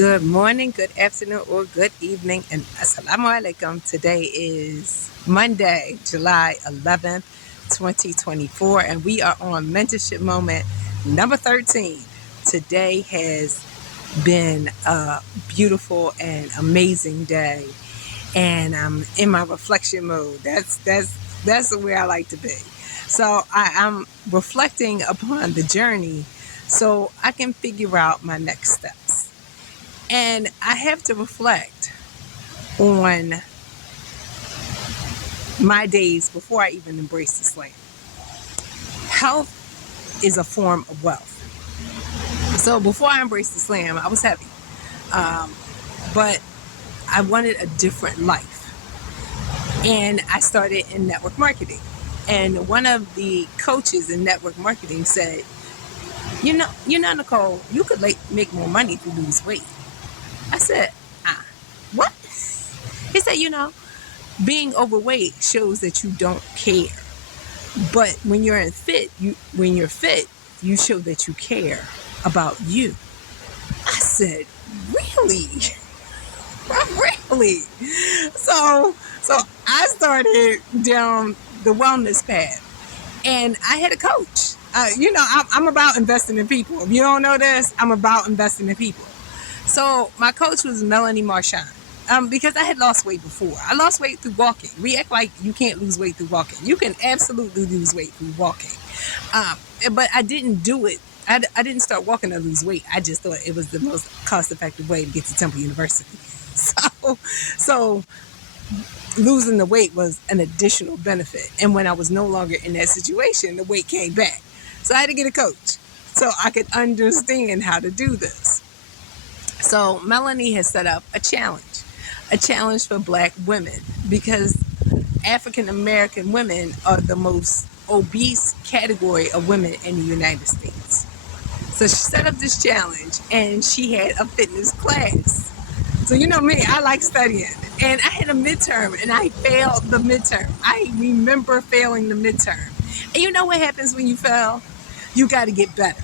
Good morning, good afternoon, or good evening, and assalamu alaikum. Today is Monday, July 11th, 2024, and we are on Mentorship Moment number 13. Today has been a beautiful and amazing day, and I'm in my reflection mode. That's where I like to be. So I'm reflecting upon the journey so I can figure out my next steps. And I have to reflect on my days before I even embraced Islam. Health is a form of wealth. So before I embraced Islam, I was heavy. But I wanted a different life. And I started in network marketing. And one of the coaches in network marketing said, you know, Nicole, you could make more money if you lose weight. I said, what? He said, being overweight shows that you don't care. But when you're fit, you show that you care about you. I said, really? Really? So I started down the wellness path, and I had a coach. I'm about investing in people. If you don't know this, I'm about investing in people. So my coach was Melanie Marchand. Because I had lost weight before. I lost weight through walking. We act like you can't lose weight through walking. You can absolutely lose weight through walking. But I didn't do it. I didn't start walking to lose weight. I just thought it was the most cost-effective way to get to Temple University. So losing the weight was an additional benefit. And when I was no longer in that situation, the weight came back. So I had to get a coach so I could understand how to do this. So Melanie has set up a challenge for Black women, because African American women are the most obese category of women in the United States. So she set up this challenge, and she had a fitness class. So you know me, I like studying. And I had a midterm, and I failed the midterm. I remember failing the midterm. And you know what happens when you fail? You got to get better.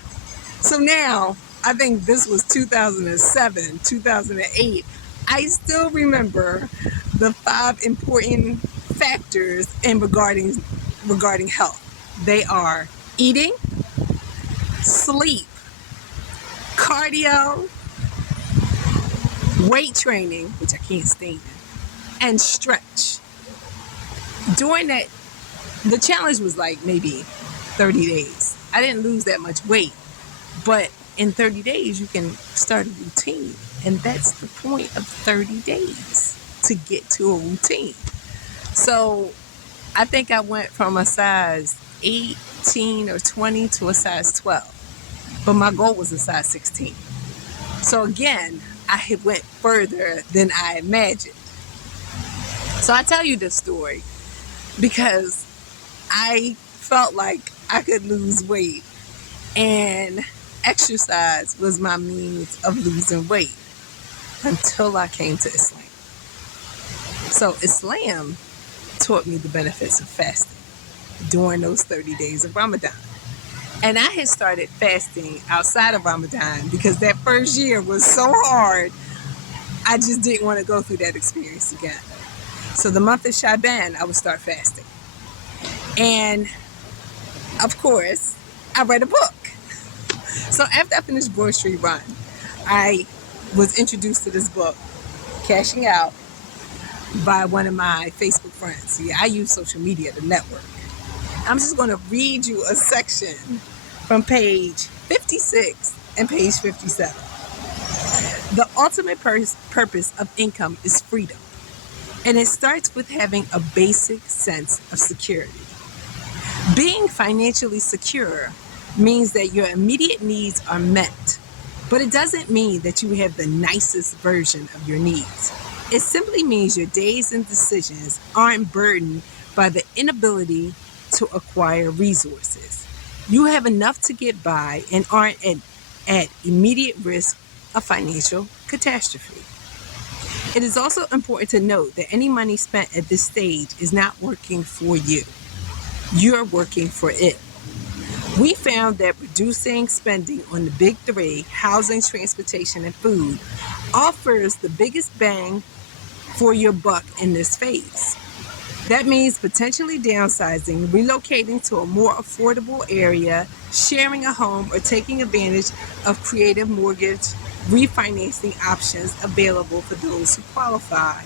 So now, I think this was 2007, 2008. I still remember the 5 important factors regarding health. They are eating, sleep, cardio, weight training, which I can't stand, and stretch. During that, the challenge was like maybe 30 days. I didn't lose that much weight, but in 30 days, you can start a routine. And that's the point of 30 days, to get to a routine. So I think I went from a size 18 or 20 to a size 12. But my goal was a size 16. So again, I had went further than I imagined. So I tell you this story because I felt like I could lose weight, and exercise was my means of losing weight until I came to Islam. So Islam taught me the benefits of fasting during those 30 days of Ramadan. And I had started fasting outside of Ramadan because that first year was so hard. I just didn't want to go through that experience again. So the month of Shaban, I would start fasting. And of course, I read a book. So after I finished Broad Street Run, I was introduced to this book, Cashing Out, by one of my Facebook friends. See, I use social media to network. I'm just going to read you a section from page 56 and page 57. The ultimate purpose of income is freedom, and it starts with having a basic sense of security. Being financially secure means that your immediate needs are met, but it doesn't mean that you have the nicest version of your needs. It simply means your days and decisions aren't burdened by the inability to acquire resources. You have enough to get by and aren't at immediate risk of financial catastrophe. It is also important to note that any money spent at this stage is not working for you. You're working for it. We found that reducing spending on the big three, housing, transportation, and food, offers the biggest bang for your buck in this phase. That means potentially downsizing, relocating to a more affordable area, sharing a home, or taking advantage of creative mortgage refinancing options available for those who qualify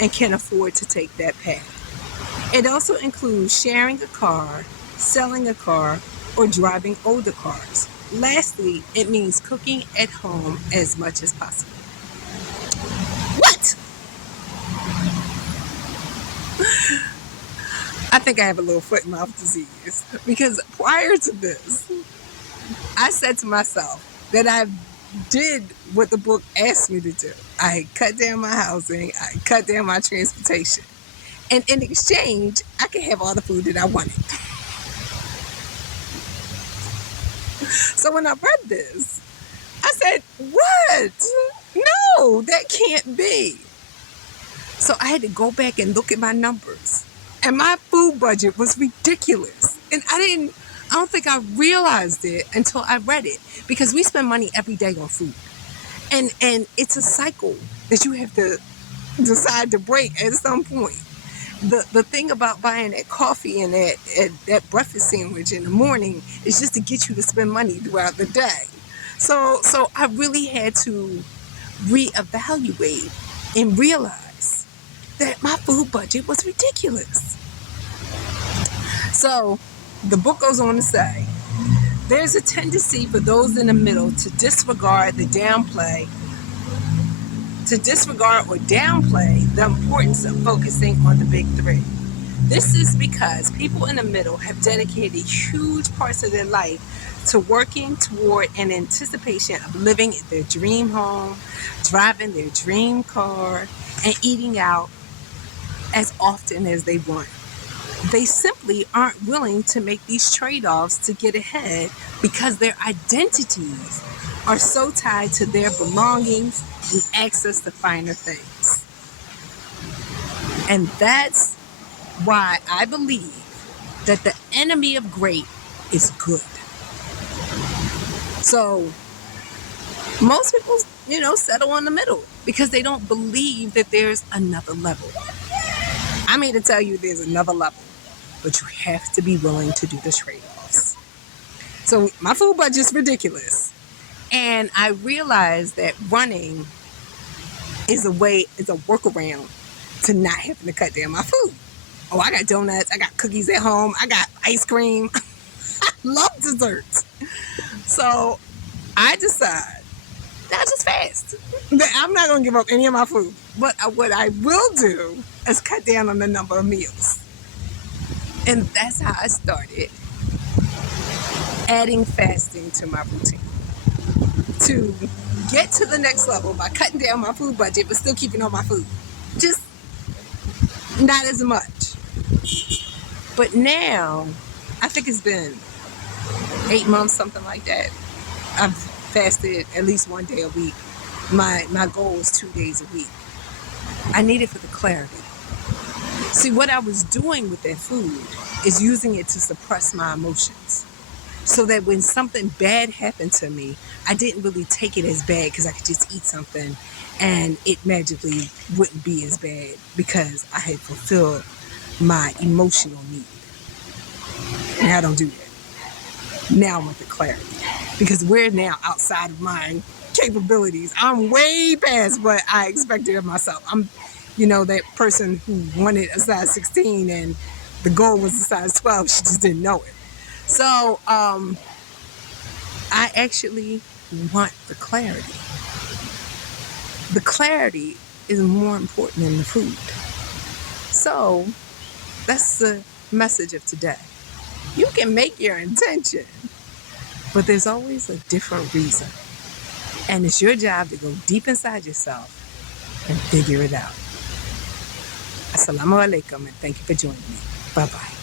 and can afford to take that path. It also includes sharing a car, selling a car, or driving older cars. Lastly, it means cooking at home as much as possible. What? I think I have a little foot and mouth disease because prior to this, I said to myself that I did what the book asked me to do. I cut down my housing, I cut down my transportation. And in exchange, I could have all the food that I wanted. So when I read this, I said, what? No, that can't be. So I had to go back and look at my numbers. And my food budget was ridiculous. And I don't think I realized it until I read it. Because we spend money every day on food. And it's a cycle that you have to decide to break at some point. The thing about buying that coffee and that breakfast sandwich in the morning is just to get you to spend money throughout the day. So I really had to reevaluate and realize that my food budget was ridiculous. So the book goes on to say, there's a tendency for those in the middle to disregard or downplay the importance of focusing on the big three. This is because people in the middle have dedicated huge parts of their life to working toward an anticipation of living in their dream home, driving their dream car, and eating out as often as they want. They simply aren't willing to make these trade-offs to get ahead because their identities are so tied to their belongings and access to finer things. And that's why I believe that the enemy of great is good. So most people, settle in the middle because they don't believe that there's another level. I'm here to tell you there's another level, but you have to be willing to do the trade-offs. So my food budget's ridiculous. And I realized that running is a workaround to not having to cut down my food. Oh, I got donuts, I got cookies at home, I got ice cream. I love desserts. So I decide that I just fast. That I'm not going to give up any of my food. But what I will do is cut down on the number of meals. And that's how I started adding fasting to my routine. To get to the next level by cutting down my food budget but still keeping all my food. Just not as much. But now, I think it's been 8 months, something like that. I've fasted at least 1 day a week. My goal is 2 days a week. I need it for the clarity. See, what I was doing with that food is using it to suppress my emotions. So that when something bad happened to me, I didn't really take it as bad because I could just eat something and it magically wouldn't be as bad because I had fulfilled my emotional need. And I don't do that. Now I want the clarity because we're now outside of my capabilities. I'm way past what I expected of myself. I'm, that person who wanted a size 16 and the goal was a size 12. She just didn't know it. So I actually want the clarity. The clarity is more important than the food. So that's the message of today. You can make your intention, but there's always a different reason. And it's your job to go deep inside yourself and figure it out. Assalamu alaikum, and thank you for joining me. Bye-bye.